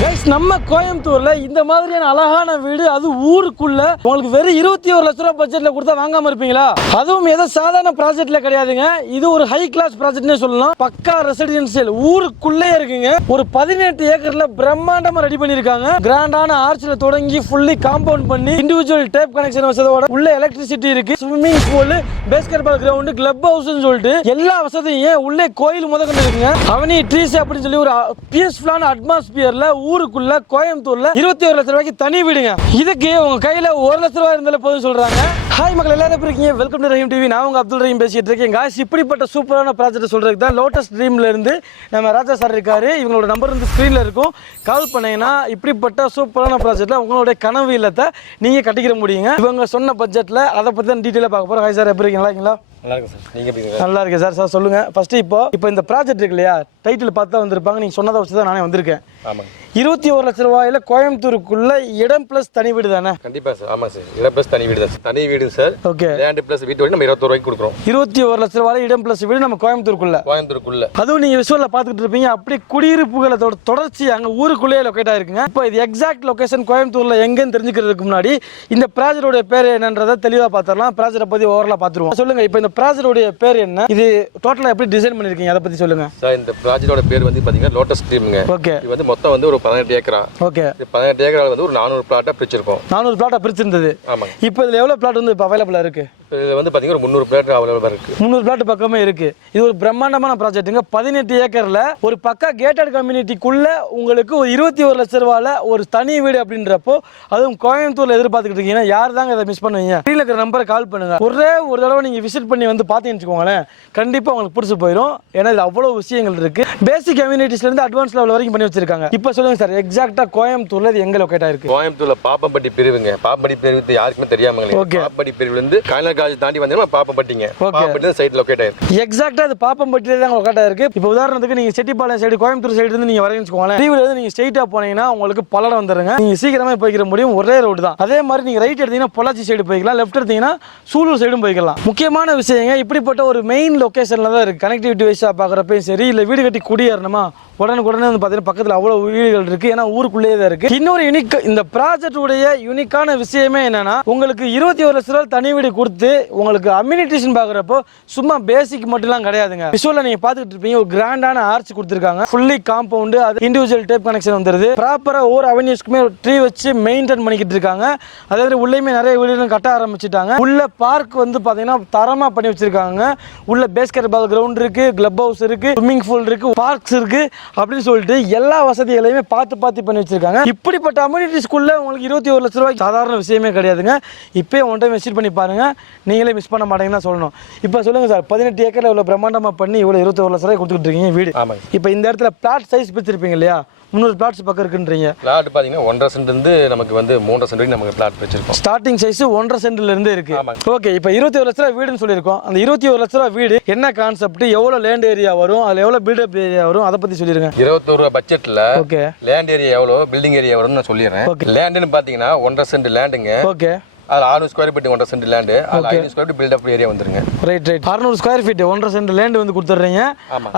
Guys, நம்ம கோயம்புத்தூர்ல இந்த மாதிரியான அழகான வீடு, அது ஊருக்குள்ள உங்களுக்கு வெறும் 21 லட்ச ரூபாய் பட்ஜெட்ல கொடுத்தா வாங்காம இருப்பீங்களா? அதுவும் ஏதோ சாதாரண ப்ராஜெக்ட்ல கிடையாதுங்க. இது ஒரு ஹை கிளாஸ் ப்ராஜெக்ட்னே சொல்லலாம். பக்கா ரெசிடென்சியல் ஊருக்குள்ளே இருக்குங்க. ஒரு 18 ஏக்கர்ல பிரம்மாண்டமா ரெடி பண்ணிருக்காங்க. கிராண்டான ஆர்ச்ல தொடங்கி ஃபுல்லி காம்பவுண்ட் பண்ணி இண்டிவிஜுவல் டேப் கனெக்ஷன் வசதியோட உள்ள எலக்ட்ரிசிட்டி இருக்கு. Swimming pool, basketball ground, club ஹவுஸ்னு சொல்லிட்டு எல்லா வசதியும் உள்ளே கோயில் முதற்கொண்டு இருக்குங்க. அவனி ட்ரீஸ் அப்படின்னு சொல்லி ஒரு பீஸ்ஃபுல்லான அட்மாஸ்பியர்ல ஊருக்குள்ள கோயம்புத்தூர்ல 21 லட்ச ரூபாய்க்கு தனி வீடுங்க. இதுக்கு உங்க கையில 1 லட்ச ரூபாய் இருந்தாலும் போதும் சொல்றாங்க. ஹாய் மக்கள், எல்லாரும் எப்படி இருக்கீங்க? Welcome to Rahim TV. நான் உங்க அப்துல் ரஹீம் பேசிட்டு இருக்கேன். காய்ஸ், இப்படிப்பட்ட சூப்பரான ப்ராஜெக்ட் சொல்றதுக்கு தான் லோட்டஸ் ட்ரீம்ல இருந்து நம்ம ராஜா சார் இருக்காரு. இவங்களோட நம்பர் வந்து ஸ்க்ரீன்ல இருக்கும். கால் பண்ணீங்கன்னா இப்படிப்பட்ட சூப்பரான ப்ராஜெக்ட்ல உங்களுடைய கனவு இல்லத்தை நீங்க கட்டிக்கிற முடியுங்க. இவங்க சொன்ன பட்ஜெட்ல அதை பத்தி தான் டீட்டெயிலாக பார்க்க போறோம். ஹாய் சார், எப்படி இருக்கீங்களா? நல்லா இருக்கு சார். நீங்க எப்படி இருக்கீங்க? நல்லா இருக்கு சார். சார் சொல்லுங்க ஃபர்ஸ்ட். இப்போ இந்த ப்ராஜெக்ட் இருக்கு இல்லையா, டைட்டில் பார்த்தா வந்திருப்பாங்க. நீங்க சொன்னதை வச்சு தான் நானே வந்திருக்கேன். ஆமாங்க. 21 லட்ச ரூபாயில கோயம்புத்தூருக்குள்ள இடம் பிளஸ் தனி வீடு தானே? கண்டிப்பா சார். ஆமா சார், இடம் பிளஸ் தனி வீடு தான் சார். தனி வீடு சார். ஓகே. லேண்ட் பிளஸ் வீட்டு வரைக்கும் நம்ம 21 ரூபாய்க்கு கொடுக்குறோம். 21 லட்ச ரூபாயில இடம் பிளஸ் வீடு நம்ம கோயம்புத்தூருக்குள்ள. அதுவும் நீங்க விஷுவல்ல பாத்துக்கிட்டு இருப்பீங்க. அப்படி குடியிருப்புகளை தொடர்ச்சி அங்க ஊருக்குள்ளேயே லொகேட் ஆயிருக்குங்க. இப்போ இது எக்ஸாக்ட் லொகேஷன் கோயம்புத்தூர்ல எங்கன்னு தெரிஞ்சுக்கிறதுக்கு முன்னாடி இந்த ப்ராஜெக்டோட பேர் என்னன்றதை தெளிவா பாத்திரலாம். ப்ராஜெக்ட் பத்தி ஓவரலா பாத்துருவோம். சொல்லுங்க, இப்போ இந்த ப்ராஜெக்டோட பேர் என்ன? இது டோட்டலா எப்படி டிசைன் பண்ணிருக்கீங்க, அதை பத்தி சொல்லுங்க சார். இந்த ப்ராஜெக்டோட பேர் வந்து பாத்தீங்கன்னா லோட்டஸ் ட்ரீம்ங்க. ஓகே. இது வந்து மொத்தம் வந்து ஒரு 18 ஏக்கரா. ஓகே. 18 ஏக்கரால வந்து ஒரு 400 பிளாட்டா பிரிச்சிருக்கோம். 400 பிளாட்டா பிரிச்சிருந்தது. ஆமாங்க. இப்போ இதுல எவ்வளவு பிளாட் வந்து இப்போ அவைலபிளா இருக்கு? இதுல வந்து பாத்தீங்கன்னா ஒரு 300 பிளாட் அவைலபிளா இருக்கு. 300 பிளாட் பக்கமே இருக்கு. இது ஒரு பிரம்மாண்டமான ப்ராஜெக்ட்டுங்க. 18 ஏக்கர்ல ஒரு பக்கா கேட்டட் கம்யூனிட்டிக்குள்ள உங்களுக்கு ஒரு 21 லட்ச ரூபாயில ஒரு தனி வீடு அப்படின்றப்போ, அதுவும் கோயம்புத்தூர்ல எதிர்பார்த்துக்கிட்டு இருக்கீங்கன்னா யார் தாங்க இதை மிஸ் பண்ணுவீங்க? கீழே இருக்கிற நம்பரை கால் பண்ணுங்க. ஒரே ஒரு தடவை நீங்க விசிட் பண்ணி வந்து பார்த்தீங்கன்னு வச்சுக்கோங்களேன், கண்டிப்பா உங்களுக்கு பிடிச்சி போயிடும். ஏன்னா இது அவ்வளவு விஷயங்கள் இருக்கு. பேசிக் கம்யூனிட்டிஸ்ல இருந்து அட்வான்ஸ் லெவல் வரைக்கும் பண்ணி வச்சிருக்காங்க. இப்போ சொல்லுங்க சார், எக்ஸாக்ட்டா கோயம்புத்தூர்ல இது எங்க லொகேட் ஆயிருக்கு? கோயம்புத்தூர்ல பாப்பம்பட்டி பிரிவுங்க. பாப்பம்பட்டி பிரிவு யாருக்குமே தெரியாம. பாப்பம்பட்டி பிரிவுல இருந்து காயல் காலேஜ் தாண்டி வந்தீங்கன்னா பாப்பம்பட்டிங்க. பாப்பம்பட்டி சைடு லொகேட் ஆயிருக்கு. எக்ஸாக்ட்டா அது பாப்பம்பட்டியில தான் லொகேட் ஆயிருக்கு. இப்போ உதாரணத்துக்கு நீங்க செட்டிப்பாளையம் சைடு, கோயம்புத்தூர் சைடு இருந்து நீங்க வரீங்கன்னு வச்சுக்கோங்களேன், தீவுல இருந்து நீங்க ஸ்ட்ரைட்டா போனீங்கன்னா உங்களுக்கு பல்லடம் வந்துருங்க. நீங்க சீக்கிரமா போய்க்கிற முடியும். ஒரே ரோடு தான். அதே மாதிரி நீங்க ரைட் எடுத்தீங்கன்னா பொள்ளாச்சி சைடு போய்க்கலாம், லெஃப்ட் எடுத்தீங்கன்னா சூலூர் சைடும் போய்க்கலாம். முக்கியமான விஷயங்க, இப்படிப்பட்ட ஒரு மெயின் லொகேஷன்ல தான் இருக்கு. கனெக்டிவிட்டி வைஸா பாக்குறப்பையும் சரி, இல்ல வீடு கட்டி குடியேறணுமா உடனுக்குடனே வந்து பார்த்தீங்கன்னா பக்கத்தில் அவ்வளோ வீடுகள் இருக்குது. ஏன்னா ஊருக்குள்ளேயே தான் இருக்குது. இன்னொரு இந்த ப்ராஜெக்ட் உடைய யூனிக்கான விஷயமே என்னன்னா, உங்களுக்கு 21 லட்ச ரூபாய் தனி வீடு கொடுத்து உங்களுக்கு அம்யூனிட்டிஸ்ன்னு பார்க்குறப்போ சும்மா பேசிக் மட்டும்லாம் கிடையாதுங்க. விஷுவலில் நீங்கள் பார்த்துக்கிட்டு இருப்பீங்க, ஒரு கிராண்டான ஆர்ச் கொடுத்துருக்காங்க. ஃபுல்லி காம்பவுண்டு, அது இண்டிவிஜுவல் டேப் கனெக்ஷன் வந்துருது. ப்ராப்பராக ஒவ்வொரு அவென்யூஸ்க்குமே ட்ரீ வச்சு மெயின்டைன் பண்ணிக்கிட்டு இருக்காங்க. அதே மாதிரி உள்ளேயுமே நிறைய வீடுகள் கட்ட ஆரம்பிச்சுட்டாங்க. உள்ள பார்க் வந்து பார்த்தீங்கன்னா தரமாக பண்ணி வச்சிருக்காங்க. உள்ள பேஸ்கெட் பால் கிரவுண்ட் இருக்குது, கிளப் ஹவுஸ் இருக்குது, ஸ்விம்மிங் பூல் இருக்குது, பார்க்ஸ் இருக்குது அப்படின்னு சொல்லிட்டு எல்லா வசதிகளையுமே பார்த்து பண்ணி வச்சிருக்காங்க. இப்படிப்பட்ட அம்யூனிட்டிஸ்குள்ள உங்களுக்கு 21 லட்ச ரூபாய் சாதாரண விஷயமே கிடையாதுங்க. இப்பயே ஒன் டைம் விசிட் பண்ணி பாருங்க, நீங்களே மிஸ் பண்ண மாட்டீங்கன்னு தான் சொல்லணும். இப்போ சொல்லுங்க சார், 18 ஏக்கர்ல இவ்வளவு பிரம்மாண்டமா பண்ணி இவ்வளவு 21 லட்ச ரூபாய் கொடுத்துட்டு இருக்கீங்க வீடு. இப்போ இந்த இடத்துல பிளாட் சைஸ் பிரிச்சிருப்பீங்க இல்லையா, 300 பிளாட்ஸ் பக்கம் இருக்குன்றீங்க. பிளாட் பாத்தீங்கன்னா 1.5 சென்ட் இருந்து நமக்கு வந்து 3.5 சென்ட் வரைக்கும் நமக்கு பிளாட் வச்சிருக்கோம். ஸ்டார்டிங் சைஸ் 1.5 சென்ட்ல இருந்து இருக்கு. ஓகே. இப்போ 21 லட்ச ரூபாய் வீடுன்னு சொல்லியிருக்கோம். அந்த 21 லட்ச ரூபாய் வீடு என்ன கான்செப்ட், எவ்வளவு லேண்ட் ஏரியா வரும், அதுல எவ்வளவு பில்டப் ஏரியா வரும், அதை பத்தி சொல்லிருங்க. 21 ரூபாய் பட்ஜெட்ல ஓகே லேண்ட் ஏரியா எவ்வளவு, பில்டிங் ஏரியா வரும்னு நான் சொல்லிடுறேன். லேண்ட்னு பாத்தீங்கன்னா 1.5 சென்ட் லேண்டுங்க. ஓகே. அது 600 ஸ்கொயர் ஃபீட் 1.5 சென்ட் லேண்ட், அது 500 ஸ்கொயர் ஃபீட் பில்டப் ஏரியா வந்துருங்க. Right. 600 square feet 1.5 cent land வந்து கொடுத்துறீங்க.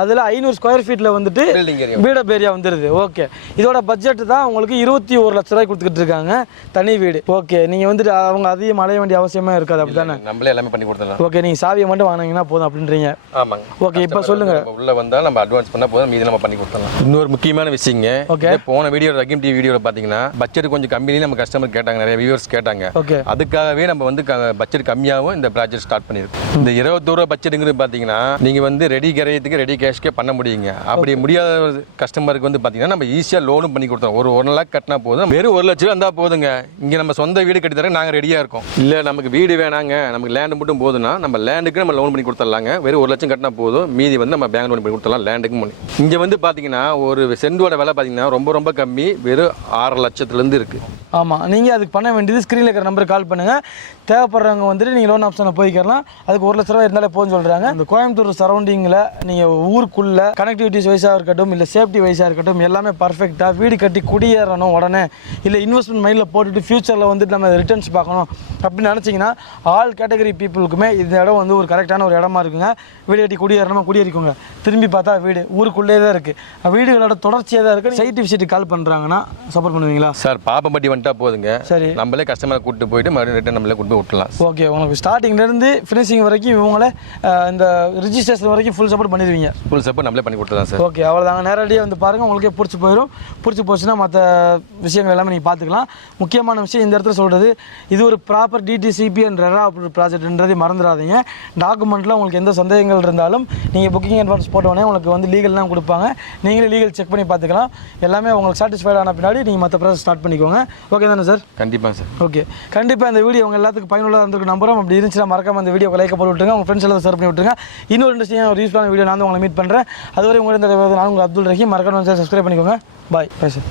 அதுல 500 ஸ்கொயர் ஃபீட்ல வந்துட்டு பில்டிங் ஏரியா, பில்டப் ஏரியா வந்துருது. ஓகே. இதோட பட்ஜெட் தான் உங்களுக்கு 21 லட்ச ரூபாய் கொடுத்துட்டு இருக்காங்க தனி வீடு. ஓகே. நீங்க வந்துட்டு அவங்க அதிகம் அலைய வேண்டிய அவசியமே இருக்காது, அப்படிதானே? நம்மளே எல்லாமே பண்ணி கொடுத்துடலாம். ஓகே. நீங்க சாவியை மட்டும் வாங்கினீங்கன்னா போதும் அப்படின்றீங்க. ஆமாங்க. ஓகே. இப்போ சொல்லுங்க, உள்ள வந்தா நம்ம அட்வான்ஸ் பண்ணா போதும், மீதி நம்ம பண்ணி கொடுத்துடலாம். இன்னொரு முக்கியமான விஷயங்க, போன வீடியோ ரஹீம் டிவி வீடியோல பாத்தீங்கன்னா பட்ஜெட் கொஞ்சம் கம்மியில நம்ம கஸ்டமர் கேட்டாங்க, நிறைய வியூவர்ஸ் கேட்டாங்க. ஓகே. அதுக்காகவே நம்ம பட்ஜெட் கம்மியாகவும் இந்த ப்ராஜெக்ட் ஸ்டார்ட் பண்ணிருக்கோம். இந்த 21 ரூபாய் பட்ஜெட்டுங்கிறது பாத்தீங்கன்னா நீங்க வந்து ரெடி கரையத்துக்கு ரெடி கேஷ்க்கே பண்ண முடியுங்க. அப்படி முடியாத கஸ்டமருக்கு வந்து பாத்தீங்கன்னா நம்ம ஈஸியா லோனும் பண்ணி கொடுத்தோம். ஒரு 1 லேக் கட்டினா போதும், வெறும் 1 லட்சம் இருந்தா போதுங்க. இங்க நம்ம சொந்த வீடு கட்டி தர நாங்க ரெடியா இருக்கோம். இல்ல நமக்கு வீடு வேணாங்க, நமக்கு லேண்ட் மட்டும் போதுன்னா நம்ம லேண்டுக்கு நம்ம லோன் பண்ணி கொடுத்துடலாங்க. வெறும் 1 லட்சம் கட்டினா போதும், மீதி வந்து நம்ம பேங்க் லோன் பண்ணி கொடுத்துடலாம் லேண்டுக்கு. இங்க வந்து பாத்தீங்கன்னா ஒரு சென்டோட விலை பாத்தீங்கன்னா ரொம்ப ரொம்ப கம்மி, வெறும் 6 லட்சத்துல இருந்து இருக்கு. ஆமா. நீங்க அதுக்கு பண்ண வேண்டியது ஸ்கிரீன்ல இருக்கிற நம்பருக்கு கால் கால் பண்ணுங்கள். தேவைப்படுறவங்க வந்துட்டு நீங்கள் லோன் ஆப்ஷனை போய்க்கலாம். அதுக்கு 1 லட்ச ரூபா இருந்தாலே போன்னு சொல்கிறாங்க. இந்த கோயம்புத்தூர் சரௌண்டிங்கில் நீங்கள் ஊருக்குள்ளே கனெக்டிவிட்டிஸ் வைஸாக இருக்கட்டும், இல்லை சேஃப்டி வைஸாக இருக்கட்டும், எல்லாமே பர்ஃபெக்டாக வீடு கட்டி குடியேறணும் உடனே, இல்லை இன்வெஸ்ட்மெண்ட் மைண்டில் போட்டுட்டு ஃபியூச்சரில் வந்துட்டு நம்ம ரிட்டர்ன்ஸ் பார்க்கணும் அப்படின்னு நினச்சிங்கன்னா ஆல் கேட்டகரி பீப்புளுக்குமே இந்த இடம் வந்து ஒரு கரெக்டான ஒரு இடமா இருக்குங்க. வீடு கட்டி குடியேறணுமா குடியேறிக்கோங்க. திரும்பி பார்த்தா வீடு ஊருக்குள்ளே தான் இருக்குது. வீடுகளோட தொடர்ச்சியாக தான் இருக்குது. சைட் விசிட் கால் பண்ணுறாங்கன்னா சப்போர்ட் பண்ணுவீங்களா சார்? பாப்பம்பட்டி வந்துட்டா போதுங்க. சரி, நம்மளே கஸ்டமரை கூப்பிட்டு போயிட்டு மறுபடியும் ரிட்டர்ன் நம்மளே கூட்டு போய் விட்டுலாம். ஓகே, உங்களுக்கு ஸ்டார்டிங்லேருந்து ஃபினிஷிங் வரைக்கும் இவங்களே இந்த ரிஜிஸ்ட்ரேஷன் வரைக்கும் ஃபுல் சப்போர்ட் பண்ணிடுவீங்க. ஃபுல் சப்போர்ட் நம்மளே பண்ணி கொடுத்துலாம் சார். ஓகே, அவ்வளோதாங்க. நேரடியாக வந்து பாருங்கள், உங்களுக்கே பிடிச்சி போயிடும். பிடிச்சி போச்சுன்னா மற்ற விஷயங்கள் எல்லாமே நீங்கள் பார்த்துக்கலாம். முக்கியமான விஷயம் இந்த இடத்துல சொல்கிறது, இது ஒரு ப்ராப்பர் டிடிசிபி அண்ட் ரெரா ப்ராஜெக்ட்ன்றதை மறந்துடாதீங்க. டாக்குமெண்ட்டில் உங்களுக்கு எந்த சந்தேகங்கள் இருந்தாலும் நீங்கள் புக்கிங் அட்வான்ஸ் போட்டோடனே உங்களுக்கு வந்து லீகல்லாம் கொடுப்பாங்க. நீங்களே லீகல் செக் பண்ணி பார்த்துக்கலாம். எல்லாமே உங்களுக்கு சாட்டிஸ்ஃபைட் ஆன பின்னாடி நீங்கள் மற்ற ப்ராசஸ் ஸ்டார்ட் பண்ணிக்கோங்க. ஓகே தானே சார்? கண்டிப்பாக சார். ஓகே, கண்டிப்பாக இந்த வீடியோ உங்கள் எல்லாத்துக்கும் பயனுள்ளதாக இருந்திருக்கு நம்புறோம். அப்படி இருந்துச்சுன்னா மறக்காம அந்த வீடியோ லைக் போட்டு விட்டுருங்க. உங்கள் ஃப்ரெண்ட்ஸ் எல்லாம் ஷேர் பண்ணி விட்டுருங்க. இன்னொரு இன்ட்ரெஸ்டிங்கான ஒரு யூஸ்ஃபுல்லான வீடியோ நான் உங்களை மீட் பண்ணுறேன். அதுவரை உங்களை நான் உங்கள் அப்துல் ரஹீம். மறக்காம சப்ஸ்கிரைப் பண்ணிக்கோங்க. Bye sir.